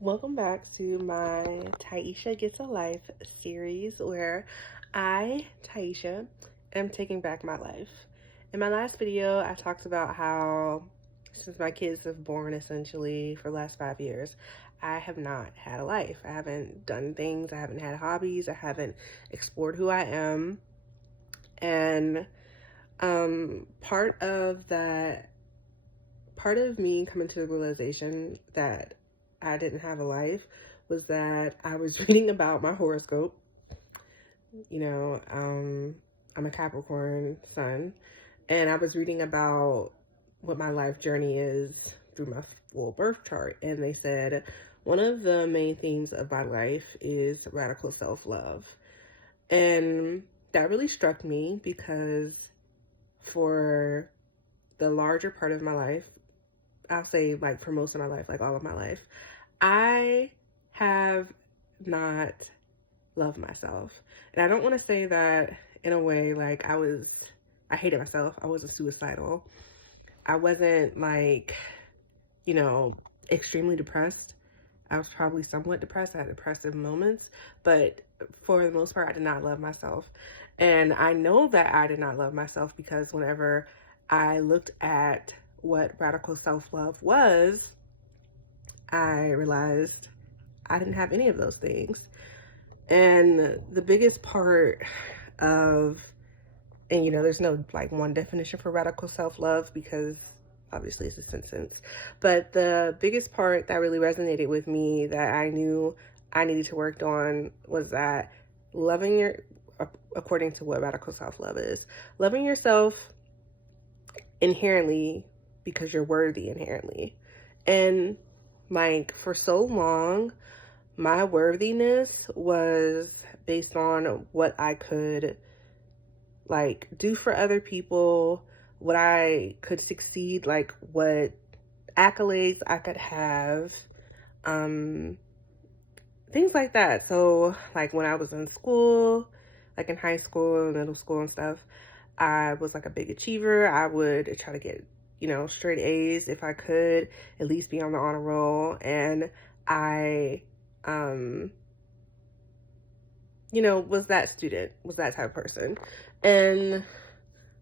Welcome back to my Tyeisha Gets a Life series where I, Tyeisha, am taking back my life. In my last video, I talked about how since my kids have born essentially for the last 5 years, I have not had a life. I haven't done things, I haven't had hobbies, I haven't explored who I am. And part of me coming to the realization that I didn't have a life was that I was reading about my horoscope. You know, I'm a Capricorn sun, and I was reading about what my life journey is through my full birth chart. And they said one of the main themes of my life is radical self love. And that really struck me because for the larger part of my life, I'll say like for most of my life, like all of my life, I have not loved myself. And I don't want to say that in a way like I hated myself. I wasn't suicidal. I wasn't like, you know, extremely depressed. I was probably somewhat depressed. I had depressive moments, but for the most part, I did not love myself. And I know that I did not love myself because whenever I looked at what radical self love was, I realized I didn't have any of those things. And the biggest part of, and there's no like one definition for radical self love because obviously it's a sentence, but the biggest part that really resonated with me that I knew I needed to work on was that loving according to what radical self love is, loving yourself inherently because you're worthy inherently. And like for so long, my worthiness was based on what I could like do for other people, what I could succeed, like what accolades I could have, um, things like that. So like when I was in school, like in high school and middle school and stuff, I was like a big achiever. I would try to get, straight A's if I could, at least be on the honor roll. And I, um, was that student, was that type of person. And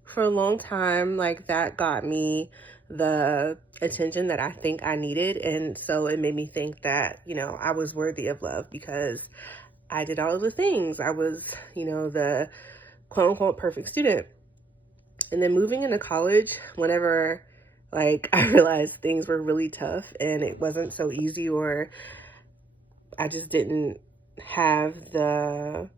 for a long time, like that got me the attention that I think I needed. And so it made me think that, I was worthy of love because I did all of the things. I was, the quote unquote perfect student. And then moving into college, whenever like I realized things were really tough and it wasn't so easy, or I just didn't have I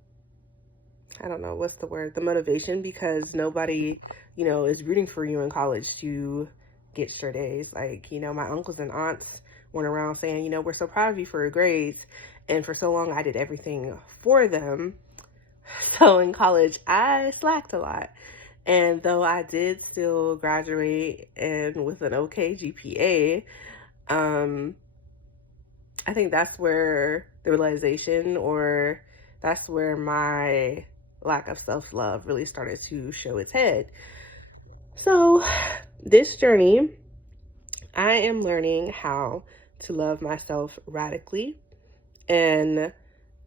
don't know, what's the word, the motivation, because nobody, is rooting for you in college to get straight A's. Like, my uncles and aunts went around saying, we're so proud of you for your grades. And for so long, I did everything for them. So in college, I slacked a lot. And though I did still graduate and with an okay GPA, um, I think that's where the realization, or that's where my lack of self-love really started to show its head. So this journey, I am learning how to love myself radically and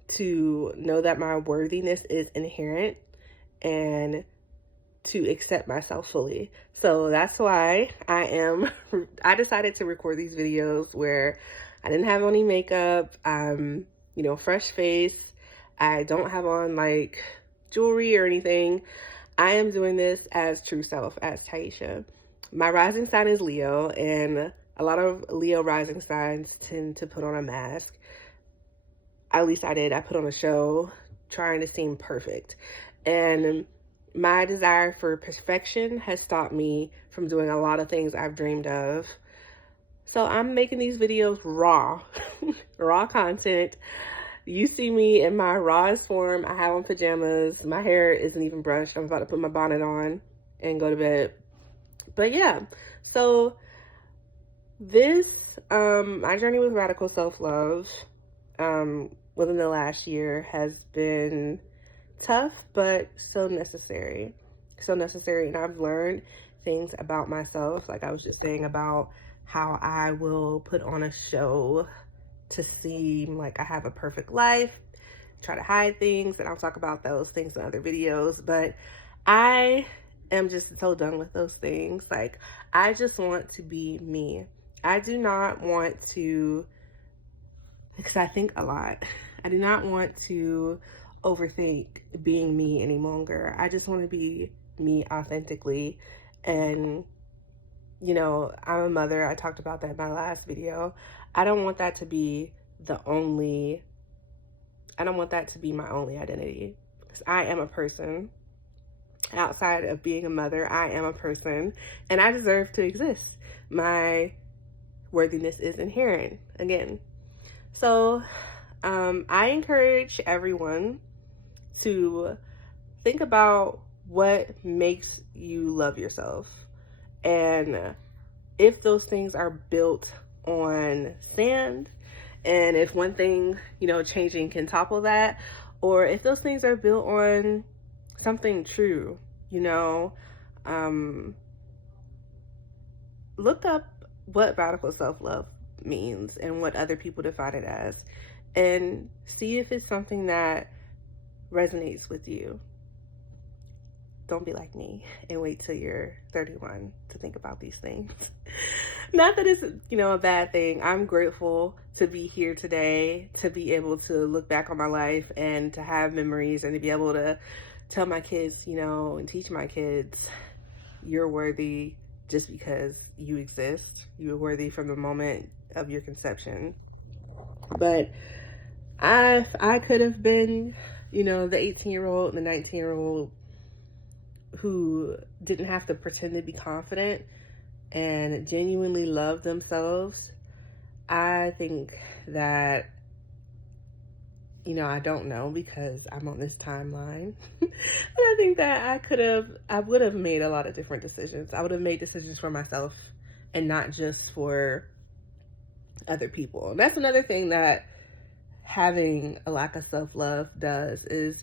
to know that my worthiness is inherent and to accept myself fully. So that's why I decided to record these videos where I didn't have any makeup, fresh face. I don't have on like jewelry or anything. I am doing this as true self, as Tyeisha. My rising sign is Leo, and a lot of Leo rising signs tend to put on a mask. At least I did. I put on a show trying to seem perfect. And my desire for perfection has stopped me from doing a lot of things I've dreamed of. So I'm making these videos raw, raw content. You see me in my rawest form. I have on pajamas. My hair isn't even brushed. I'm about to put my bonnet on and go to bed. But yeah, so this, my journey with radical self-love, within the last year has been tough, but so necessary. So necessary. And I've learned things about myself. Like I was just saying about how I will put on a show to seem like I have a perfect life, try to hide things, and I'll talk about those things in other videos. But I am just so done with those things. Like, I just want to be me. I do not want to, because I think a lot, I do not want to overthink being me any longer. I just want to be me authentically. And, you know, I'm a mother. I talked about that in my last video. I don't want that to be I don't want that to be my only identity, because I am a person. Outside of being a mother, I am a person, and I deserve to exist. My worthiness is inherent, again. So I encourage everyone to think about what makes you love yourself, and if those things are built on sand, and if one thing, you know, changing can topple that, or if those things are built on something true, you know, look up what radical self-love means and what other people define it as, and see if it's something that resonates with you. Don't be like me and wait till you're 31 to think about these things. Not that it's, you know, a bad thing. I'm grateful to be here today, to be able to look back on my life and to have memories, and to be able to tell my kids, you know, and teach my kids, you're worthy just because you exist. You're worthy from the moment of your conception. But I could have been, you know, the 18-year-old and the 19-year-old who didn't have to pretend to be confident and genuinely love themselves. I think that, you know, I don't know because I'm on this timeline. But I think that I would have made a lot of different decisions. I would have made decisions for myself and not just for other people. And that's another thing that having a lack of self-love does, is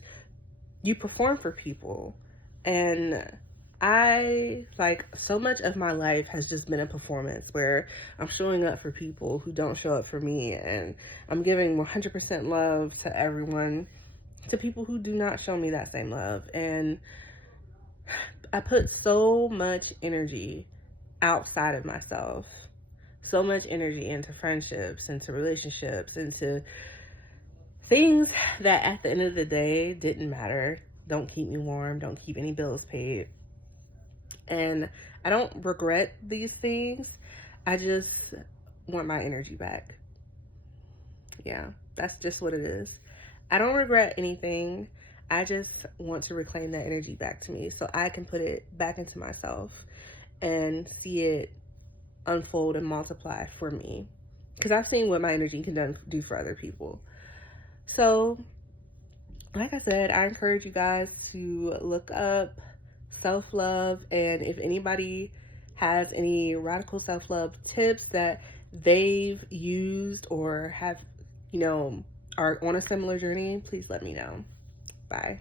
you perform for people. And I, like, so much of my life has just been a performance where I'm showing up for people who don't show up for me, and I'm giving 100% love to everyone, to people who do not show me that same love. And I put so much energy outside of myself, so much energy into friendships, into relationships, into things that at the end of the day didn't matter, don't keep me warm, don't keep any bills paid. And I don't regret these things. I just want my energy back. Yeah, that's just what it is. I don't regret anything. I just want to reclaim that energy back to me so I can put it back into myself and see it unfold and multiply for me. Because I've seen what my energy can do for other people. So, like I said, I encourage you guys to look up self-love, and if anybody has any radical self-love tips that they've used or have, you know, are on a similar journey, please let me know. Bye.